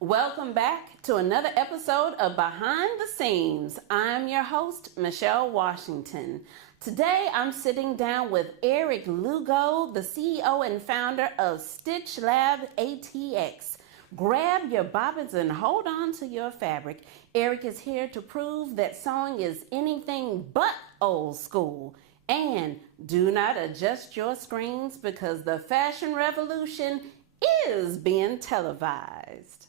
Welcome back to another episode of Behind the Seams. I'm your host, Michelle Washington. Today, I'm sitting down with Eric Lugo, the CEO and founder of Stitch Lab ATX. Grab your bobbins and hold on to your fabric. Eric is here to prove that sewing is anything but old school. And do not adjust your screens because the fashion revolution is being televised.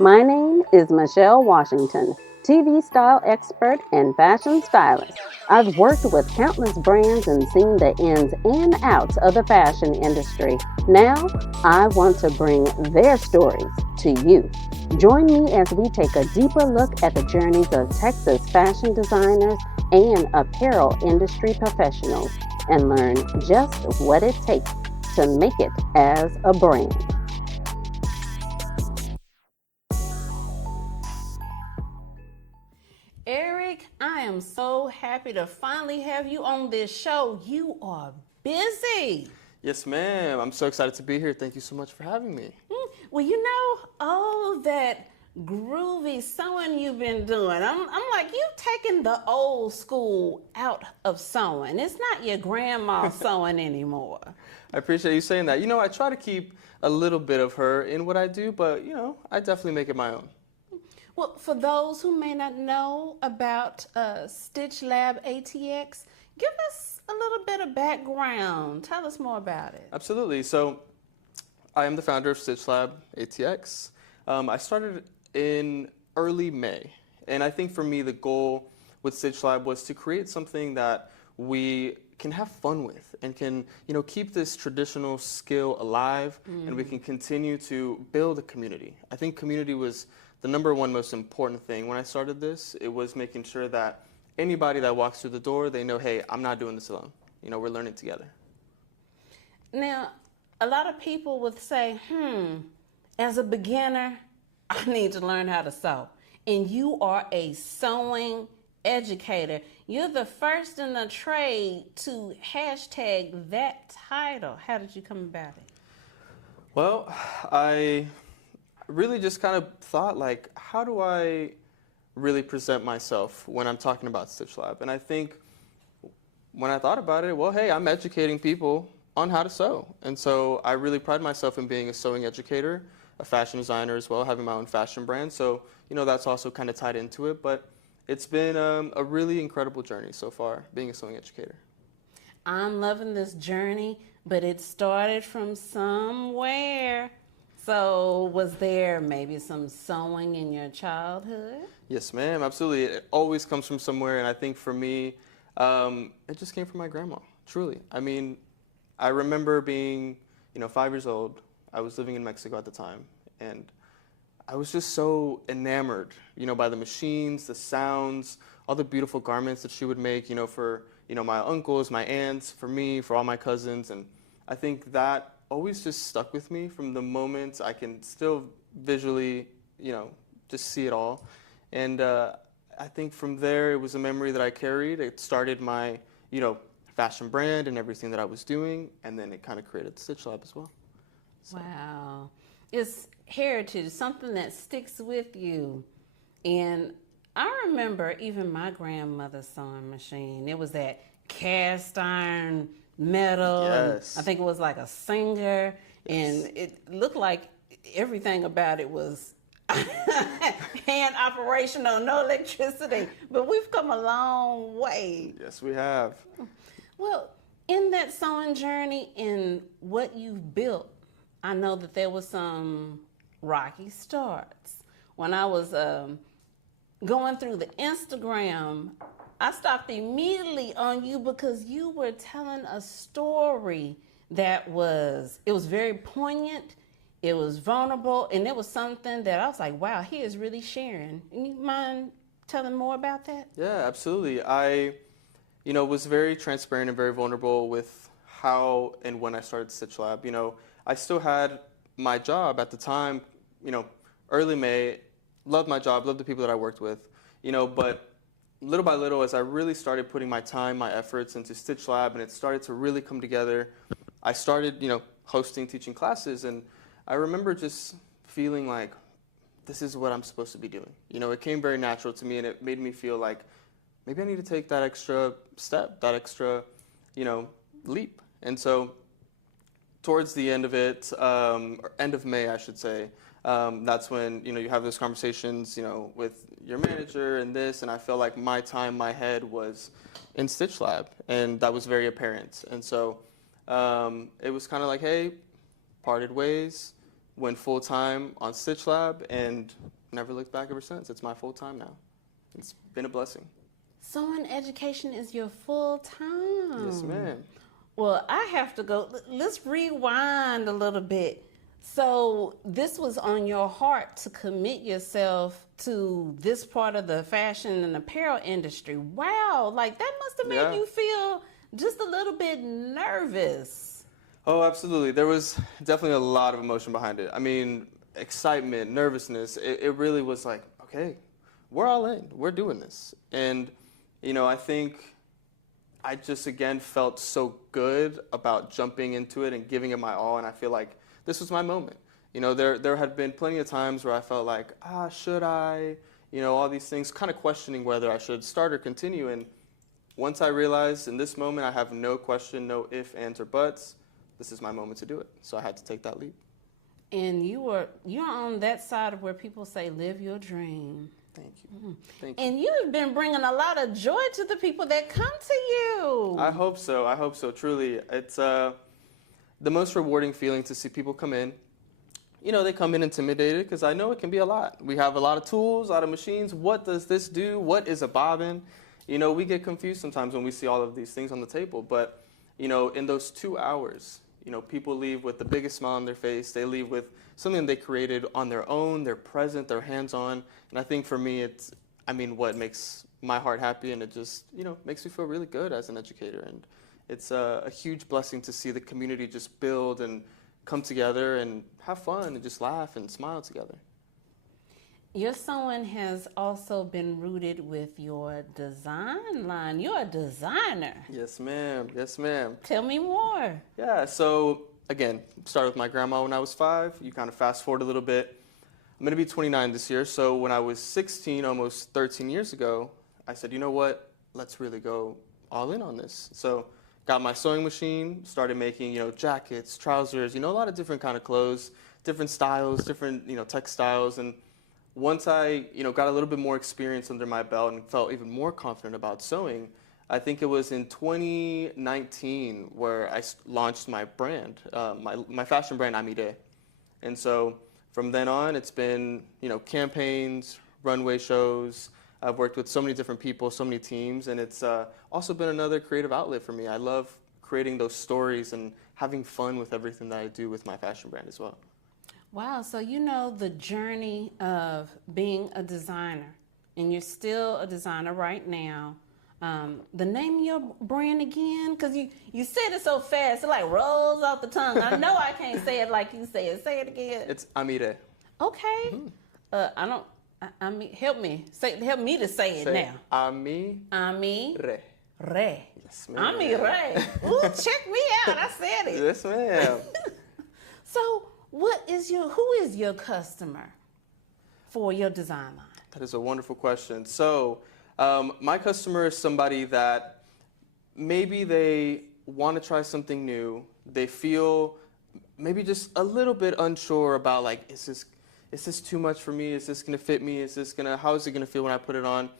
My name is Michelle Washington, TV style expert and fashion stylist. I've worked with countless brands and seen the ins and outs of the fashion industry. Now, I want to bring their stories to you. Join me as we take a deeper look at the journeys of Texas fashion designers and apparel industry professionals and learn just what it takes to make it as a brand. Eric, I am so happy to finally have you on this show. You are busy. Yes, ma'am. I'm so excited to be here. Thank you so much for having me. Well, you know, all that groovy sewing you've been doing, I'm like, you've taken the old school out of sewing. It's not your grandma sewing anymore. I appreciate you saying that. You know, I try to keep a little bit of her in what I do, but, you know, I definitely make it my own. Well, for those who may not know about Stitch Lab ATX, give us a little bit of background. Tell us more about it. Absolutely. So I am the founder of Stitch Lab ATX. I started in early May, and I think for me the goal with Stitch Lab was to create something that we can have fun with and can, you know, keep this traditional skill alive, and we can continue to build a community. I think community was the number one most important thing when I started this. It was making sure that anybody that walks through the door, they know, hey, I'm not doing this alone. You know, we're learning together. Now, a lot of people would say, as a beginner, I need to learn how to sew. And you are a sewing educator. You're the first in the trade to hashtag that title. How did you come about it? Well, I really just kind of thought, like, how do I really present myself when I'm talking about Stitch Lab? And I think when I thought about it, well, hey, I'm educating people on how to sew. And so I really pride myself in being a sewing educator, a fashion designer as well, having my own fashion brand. So, you know, that's also kind of tied into it. But it's been a really incredible journey so far, being a sewing educator. I'm loving this journey, but it started from somewhere. So was there maybe some sewing in your childhood? Yes, ma'am, absolutely. It always comes from somewhere, and I think for me, it just came from my grandma, truly. I mean, I remember being, 5 years old. I was living in Mexico at the time, and I was just so enamored, by the machines, the sounds, all the beautiful garments that she would make, for, my uncles, my aunts, for me, for all my cousins, and I think that always just stuck with me from the moment I can still visually, just see it all. And I think from there, it was a memory that I carried. It started my, fashion brand and everything that I was doing, and then it kind of created Stitch Lab as well. So. Wow. It's heritage, something that sticks with you. And I remember even my grandmother's sewing machine. It was that cast iron metal. Yes. I think it was like a Singer, and it looked like everything about it was hand operational, no electricity. But we've come a long way. Yes, we have. Well, in that sewing journey and what you've built, I know that there was some rocky starts. When I was going through the Instagram, I stopped immediately on you because you were telling a story that was very poignant, it was vulnerable, and it was something that I was like, wow, he is really sharing. You mind telling more about that? Yeah, absolutely. I, was very transparent and very vulnerable with how and when I started Stitch Lab. I still had my job at the time, early May, loved my job, loved the people that I worked with, but little by little, as I really started putting my time, my efforts into Stitch Lab, and it started to really come together, I started, hosting, teaching classes, and I remember just feeling like this is what I'm supposed to be doing. It came very natural to me, and it made me feel like maybe I need to take that extra step, that extra, leap. And so towards the end of it, or end of May, I should say, that's when, you have those conversations, with your manager and this, and I felt like my head was in Stitch Lab, and that was very apparent. And so it was kind of like, hey, parted ways, went full-time on Stitch Lab, and never looked back ever since. It's my full-time now. It's been a blessing. So in education is your full-time? Yes, ma'am. Well, I have to go. Let's rewind a little bit. So this was on your heart to commit yourself to this part of the fashion and apparel industry. Wow, like that must have made you feel just a little bit nervous. Oh, absolutely. There was definitely a lot of emotion behind it. I mean, excitement, nervousness. It really was like, okay, we're all in. We're doing this. And, I think I just, again, felt so good about jumping into it and giving it my all. And I feel like this was my moment. There had been plenty of times where I felt like, should I? All these things, kind of questioning whether I should start or continue. And once I realized in this moment I have no question, no ifs, ands, or buts, this is my moment to do it. So I had to take that leap. And you're on that side of where people say, live your dream. Thank you. Thank you. And you've been bringing a lot of joy to the people that come to you. I hope so. Truly. It's the most rewarding feeling to see people come in. They come in intimidated because I know it can be a lot. We have a lot of tools, a lot of machines. What does this do? What is a bobbin? We get confused sometimes when we see all of these things on the table. But, in those 2 hours, people leave with the biggest smile on their face. They leave with something they created on their own. They're present. They're hands-on. And I think for me, it's, what makes my heart happy, and it just, makes me feel really good as an educator. And it's a huge blessing to see the community just build and come together and have fun and just laugh and smile together. Your sewing has also been rooted with your design line. You're a designer. Yes, ma'am. Yes, ma'am. Tell me more. Yeah, so again, started with my grandma when I was 5. You kind of fast forward a little bit. I'm going to be 29 this year, so when I was 16, almost 13 years ago, I said, you know what, let's really go all in on this. So got my sewing machine, started making, jackets, trousers, a lot of different kind of clothes, different styles, different, textiles. And once I, got a little bit more experience under my belt and felt even more confident about sewing, I think it was in 2019 where I launched my brand, my fashion brand, Amire. And so from then on, it's been, campaigns, runway shows. I've worked with so many different people, so many teams, and it's also been another creative outlet for me. I love creating those stories and having fun with everything that I do with my fashion brand as well. Wow, so the journey of being a designer, and you're still a designer right now. The name of your brand again? Because you said it so fast, it like rolls off the tongue. I know I can't say it like you say it. Say it again. It's Amire. Okay. Help me to say it now. Amire. Re. Yes, ma'am. Amire. Ooh, check me out. I said it. Yes, ma'am. So, who is your customer for your design line? That is a wonderful question. So, my customer is somebody that maybe they want to try something new. They feel maybe just a little bit unsure about like, is this too much for me? Is this going to fit me? How is it going to feel when I put it on?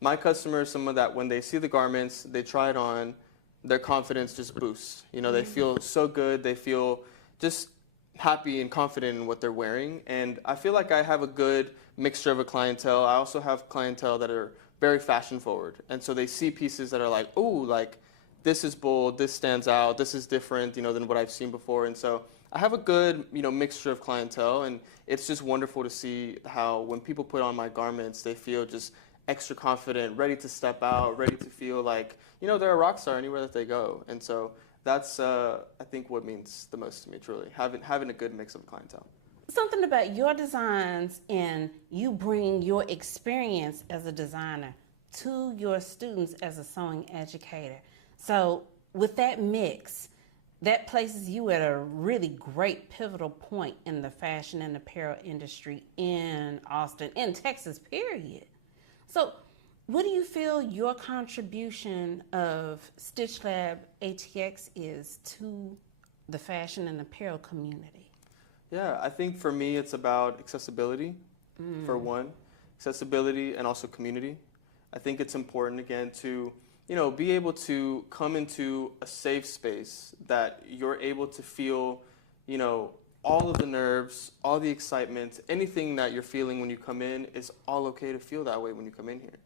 My customer is someone that when they see the garments, they try it on, their confidence just boosts. They feel so good. They feel just happy and confident in what they're wearing. And I feel like I have a good mixture of a clientele. I also have clientele that are very fashion forward. And so they see pieces that are like, oh, like this is bold, this stands out, this is different, than what I've seen before. And so I have a good, mixture of clientele, and it's just wonderful to see how when people put on my garments, they feel just extra confident, ready to step out, ready to feel like, they're a rock star anywhere that they go. And so that's, I think, what means the most to me, truly, having a good mix of clientele. Something about your designs and you bring your experience as a designer to your students as a sewing educator. So with that mix, that places you at a really great pivotal point in the fashion and apparel industry in Austin, in Texas, period. So what do you feel your contribution of Stitch Lab ATX is to the fashion and apparel community? Yeah, I think for me it's about accessibility, for one, accessibility and also community. I think it's important again to, be able to come into a safe space that you're able to feel, all of the nerves, all the excitement, anything that you're feeling when you come in is all okay to feel that way when you come in here.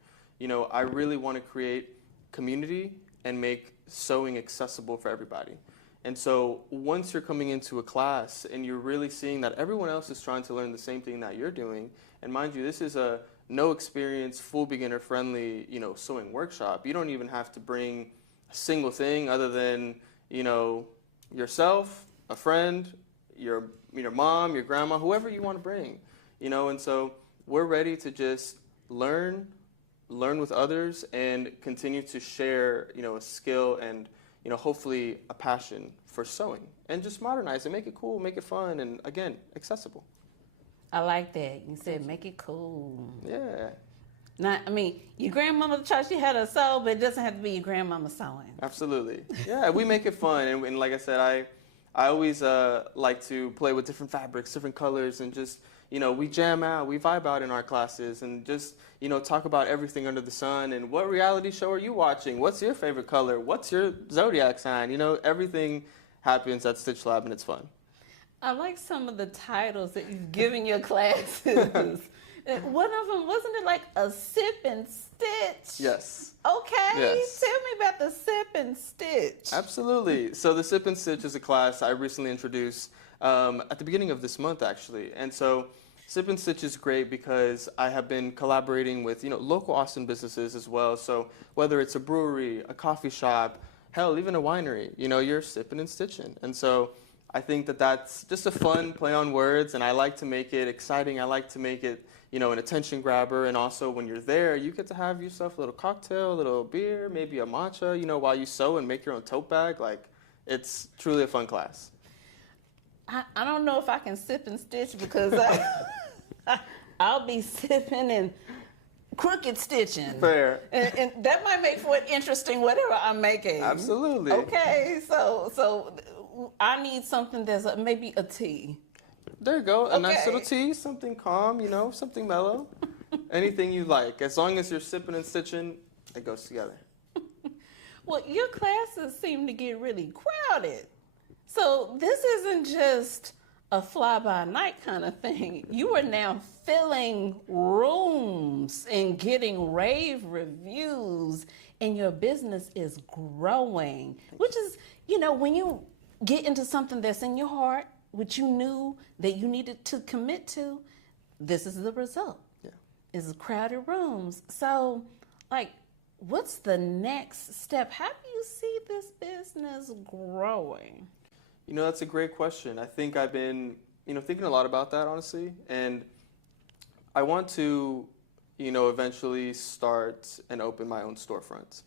I really want to create community and make sewing accessible for everybody. And so once you're coming into a class and you're really seeing that everyone else is trying to learn the same thing that you're doing, and mind you, this is a no experience, full beginner friendly, sewing workshop. You don't even have to bring a single thing other than, yourself, a friend, your mom, your grandma, whoever you want to bring, and so we're ready to just learn with others and continue to share, a skill and, hopefully a passion for sewing and just modernize it, make it cool, make it fun, and again, accessible. I like that. You said make it cool. Yeah. Not, your grandmama tried, she had a sew, but it doesn't have to be your grandmama sewing. Absolutely. Yeah, we make it fun. And like I said, I always like to play with different fabrics, different colors, and just, we jam out, we vibe out in our classes and just, talk about everything under the sun and what reality show are you watching? What's your favorite color? What's your zodiac sign? Everything happens at Stitch Lab and it's fun. I like some of the titles that you've given your classes. One of them, wasn't it like a sip and stitch? Yes. Okay, yes. Tell me about the sip and stitch. Absolutely. So the sip and stitch is a class I recently introduced at the beginning of this month, actually. And so sip and stitch is great because I have been collaborating with, local Austin businesses as well. So whether it's a brewery, a coffee shop, hell, even a winery, you're sipping and stitching. And so I think that that's just a fun play on words, and I like to make it exciting. I like to make it, an attention grabber, and also when you're there, you get to have yourself a little cocktail, a little beer, maybe a matcha, while you sew and make your own tote bag. Like, it's truly a fun class. I don't know if I can sip and stitch because I'll be sipping and crooked stitching. Fair. And that might make for it interesting, whatever I'm making. Absolutely. Okay, so I need something that's maybe a tea. There you go. A nice little tea, something calm, something mellow. Anything you like. As long as you're sipping and stitching, it goes together. Well, your classes seem to get really crowded. So this isn't just a fly-by-night kind of thing. You are now filling rooms and getting rave reviews, and your business is growing, which is, when you get into something that's in your heart, which you knew that you needed to commit to, this is the result. Yeah. Is crowded rooms. So, what's the next step? How do you see this business growing? That's a great question. I think I've been, thinking a lot about that, honestly. And I want to, eventually start and open my own storefront.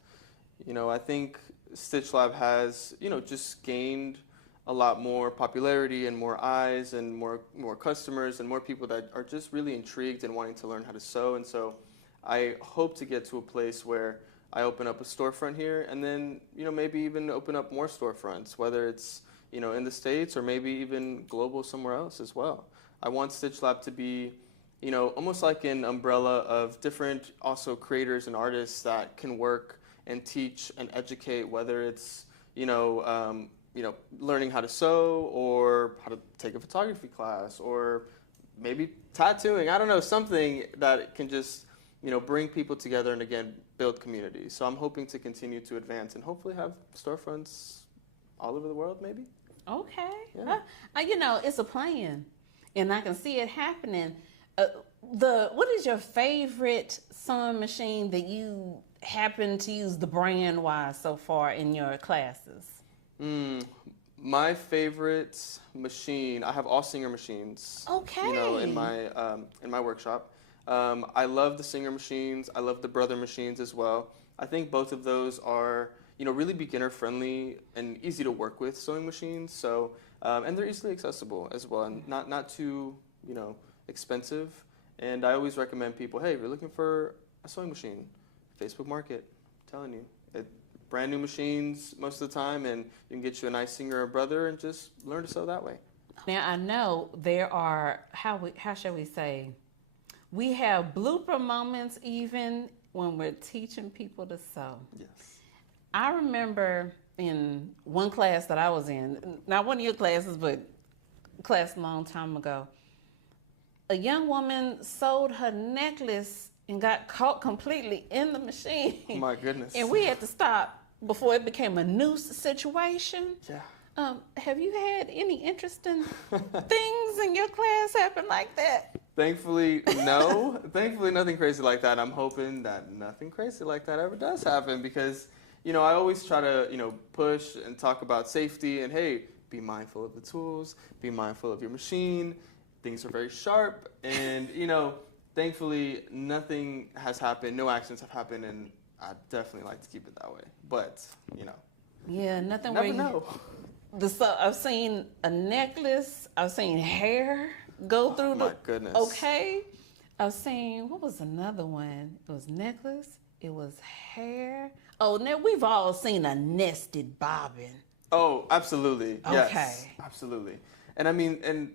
I think Stitch Lab has, just gained a lot more popularity and more eyes and more customers and more people that are just really intrigued and wanting to learn how to sew. And so I hope to get to a place where I open up a storefront here and then, maybe even open up more storefronts, whether it's, in the States or maybe even global somewhere else as well. I want Stitch Lab to be, almost like an umbrella of different also creators and artists that can work and teach and educate, whether it's, learning how to sew or how to take a photography class or maybe tattooing. I don't know, something that can just, bring people together and again, build community. So I'm hoping to continue to advance and hopefully have storefronts all over the world, maybe. Okay. Yeah. It's a plan, and I can see it happening. What is your favorite sewing machine that you happen to use the brand-wise so far in your classes? My favorite machine, I have all Singer machines. Okay. In my workshop. I love the Singer machines. I love the Brother machines as well. I think both of those are, really beginner friendly and easy to work with sewing machines. So, and they're easily accessible as well, and not too, expensive. And I always recommend people, hey, if you're looking for a sewing machine, Facebook Market, I'm telling you, brand new machines most of the time, and you can get you a nice Singer or Brother and just learn to sew that way. Now I know there are, how shall we say, we have blooper moments even when we're teaching people to sew. Yes. I remember in one class that I was in, not one of your classes, but a class a long time ago, a young woman sewed her necklace and got caught completely in the machine. Oh my goodness. And we had to stop before it became a noose situation. Yeah. Have you had any interesting things in your class happen like that? Thankfully, no. Thankfully, nothing crazy like that. I'm hoping that nothing crazy like that ever does happen because, I always try to, push and talk about safety and, hey, be mindful of the tools, be mindful of your machine. Things are very sharp and, thankfully, nothing has happened. No accidents have happened, and I definitely like to keep it that way. But, Yeah, nothing never where know. I've seen a necklace. I've seen hair go through my goodness. Okay. I've seen, what was another one? It was necklace. It was hair. Oh, now we've all seen a nested bobbin. Oh, absolutely. Yes. Okay. Absolutely. And I mean, and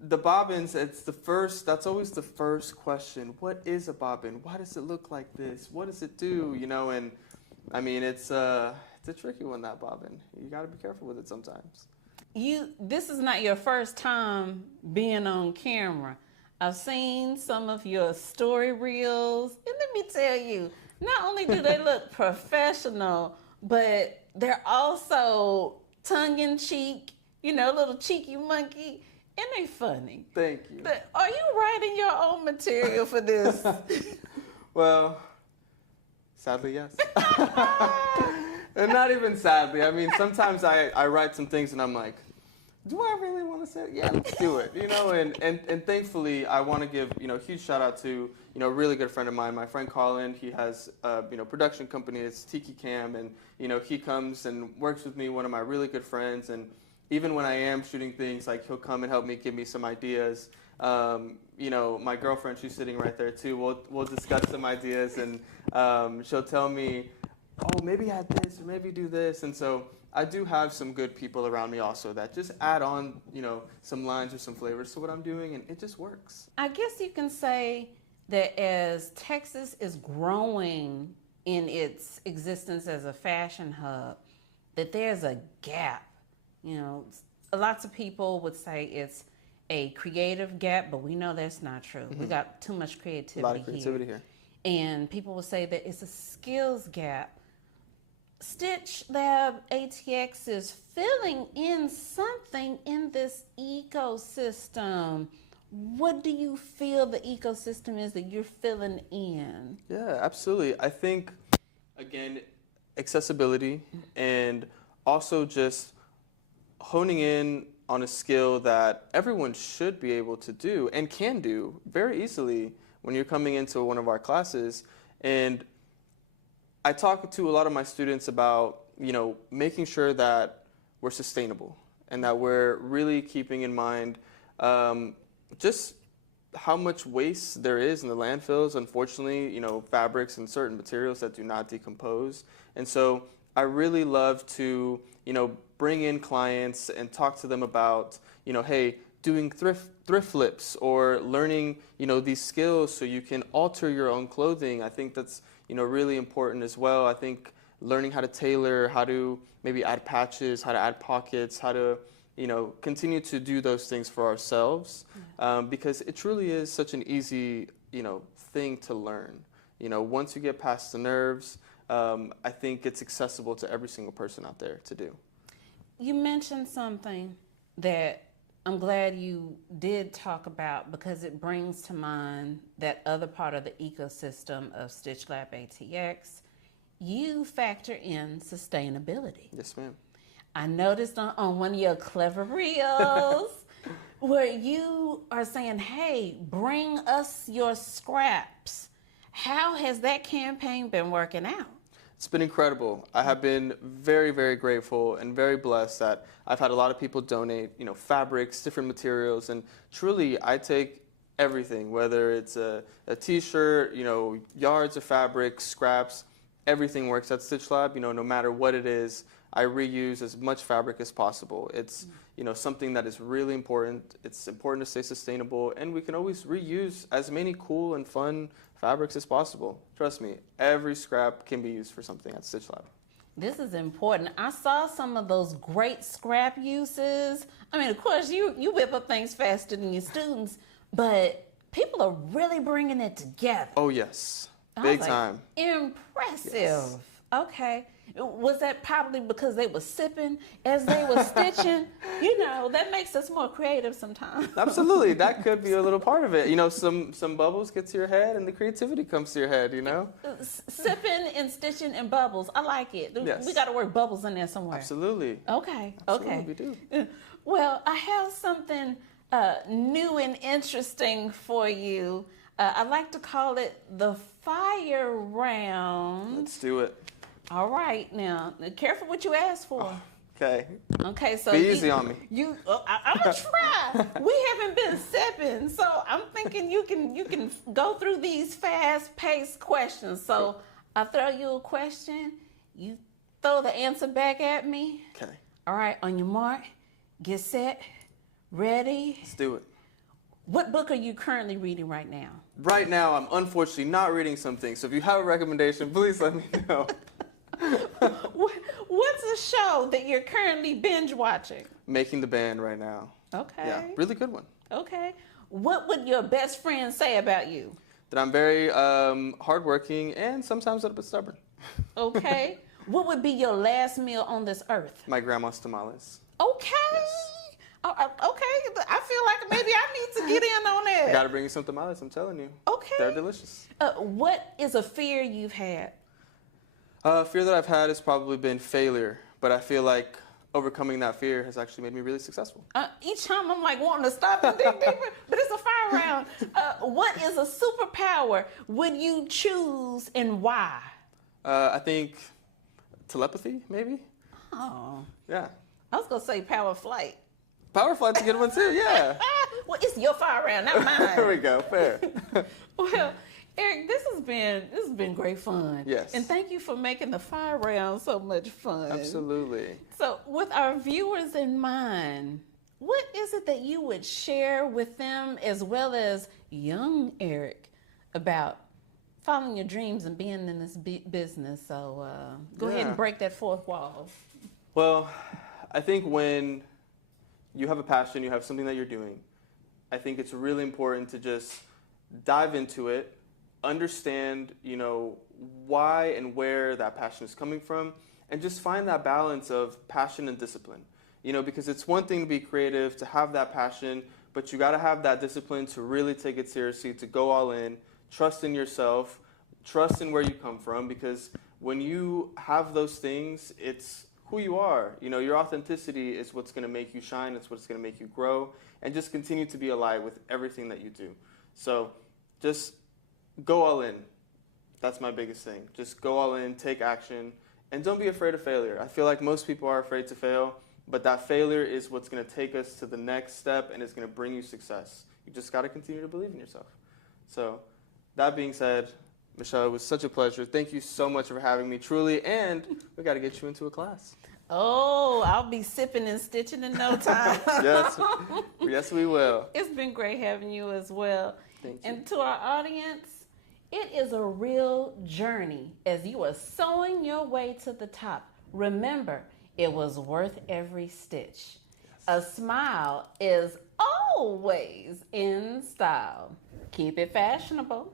the bobbins, that's always the first question. What is a bobbin? Why does it look like this? What does it do? And I mean, it's a tricky one, that bobbin. You got to be careful with it sometimes. This is not your first time being on camera. I've seen some of your story reels, and let me tell you, not only do they look professional, but they're also tongue-in-cheek, little cheeky monkey, and they funny. Thank you. Are you writing your own material for this? Well, sadly, yes. And not even sadly. I mean, sometimes I write some things and I'm like, do I really want to say it? Yeah, let's do it. And thankfully, I want to give, huge shout out to, a really good friend of mine, my friend Colin. He has, production company. It's Tiki Cam. And, he comes and works with me, one of my really good friends. And even when I am shooting things, like he'll come and help me, give me some ideas. My girlfriend, she's sitting right there too. We'll discuss some ideas and she'll tell me, oh, maybe add this or maybe do this. And so I do have some good people around me also that just add on, some lines or some flavors to what I'm doing, and it just works. I guess you can say that as Texas is growing in its existence as a fashion hub, that there's a gap. Lots of people would say it's a creative gap, but we know that's not true. Mm-hmm. We got too much creativity, a lot of creativity here. And people will say that it's a skills gap. Stitch Lab ATX is filling in something in this ecosystem. What do you feel the ecosystem is that you're filling in? Yeah, absolutely. I think, again, accessibility and also just honing in on a skill that everyone should be able to do and can do very easily when you're coming into one of our classes. And I talk to a lot of my students about, making sure that we're sustainable and that we're really keeping in mind just how much waste there is in the landfills. Unfortunately, fabrics and certain materials that do not decompose. And so I really love to, bring in clients and talk to them about, hey, doing thrift flips or learning, these skills so you can alter your own clothing. I think that's, really important as well. I think learning how to tailor, how to maybe add patches, how to add pockets, how to, continue to do those things for ourselves, because it truly is such an easy, thing to learn. Once you get past the nerves, I think it's accessible to every single person out there to do. You mentioned something that I'm glad you did talk about because it brings to mind that other part of the ecosystem of Stitch Lab ATX. You factor in sustainability. Yes, ma'am. I noticed on one of your clever reels where you are saying, hey, bring us your scraps. How has that campaign been working out? It's been incredible. I have been very, very grateful and very blessed that I've had a lot of people donate, fabrics, different materials, and truly I take everything, whether it's a t-shirt, yards of fabric, scraps, everything works at Stitch Lab, no matter what it is. I reuse as much fabric as possible. It's something that is really important. It's important to stay sustainable, and we can always reuse as many cool and fun fabrics as possible. Trust me, every scrap can be used for something at Stitch Lab. This is important. I saw some of those great scrap uses. I mean, of course, you whip up things faster than your students, but people are really bringing it together. Oh, yes. Big time. Impressive. Yes. Okay. Was that probably because they were sipping as they were stitching? That makes us more creative sometimes. Absolutely. That could be a little part of it. Some bubbles get to your head and the creativity comes to your head, Sipping and stitching and bubbles. I like it. Yes. We got to work bubbles in there somewhere. Absolutely. Okay. Absolutely, Okay. we do. Well, I have something new and interesting for you. I like to call it the fire round. Let's do it. All right, now, careful what you ask for. Okay. Okay, so be easy on me. I'm gonna try. We haven't been sipping, so I'm thinking you can go through these fast-paced questions. So I throw you a question, you throw the answer back at me. Okay. All right, on your mark, get set, ready. Let's do it. What book are you currently reading right now? Right now, I'm unfortunately not reading something, so if you have a recommendation, please let me know. What's a show that you're currently binge watching? Making the Band right now. Okay. Yeah, really good one. Okay. What would your best friend say about you? That I'm very hardworking and sometimes a little bit stubborn. Okay. What would be your last meal on this earth? My grandma's tamales. Okay. Yes. Okay. I feel like maybe I need to get in on that. I gotta bring you some tamales, I'm telling you. Okay. They're delicious. What is a fear you've had? Fear that I've had has probably been failure, but I feel like overcoming that fear has actually made me really successful. Each time I'm like wanting to stop and dig deeper, but it's a fire round. What is a superpower would you choose and why? I think telepathy, maybe? Oh. Yeah. I was going to say power flight. Power flight's a good one too, yeah. Well, it's your fire round, not mine. There we go, fair. Well, Eric, this has been great fun. Yes. And thank you for making the fire round so much fun. Absolutely. So with our viewers in mind, what is it that you would share with them as well as young Eric about following your dreams and being in this business? So go ahead and break that fourth wall. Well, I think when you have a passion, you have something that you're doing, I think it's really important to just dive into it, understand, why and where that passion is coming from, and just find that balance of passion and discipline. Because it's one thing to be creative, to have that passion, but you got to have that discipline to really take it seriously, to go all in, trust in yourself, trust in where you come from, because when you have those things, it's who you are. Your authenticity is what's going to make you shine, it's what's going to make you grow, and just continue to be alive with everything that you do. So just go all in. That's my biggest thing. Just go all in, take action, and don't be afraid of failure. I feel like most people are afraid to fail, but that failure is what's going to take us to the next step, and it's going to bring you success. You just got to continue to believe in yourself. So that being said, Michelle, it was such a pleasure. Thank you so much for having me, truly, and we got to get you into a class. Oh, I'll be sipping and stitching in no time. Yes, we will. It's been great having you as well. Thank you. And to our audience, it is a real journey as you are sewing your way to the top. Remember, it was worth every stitch. Yes. A smile is always in style. Keep it fashionable.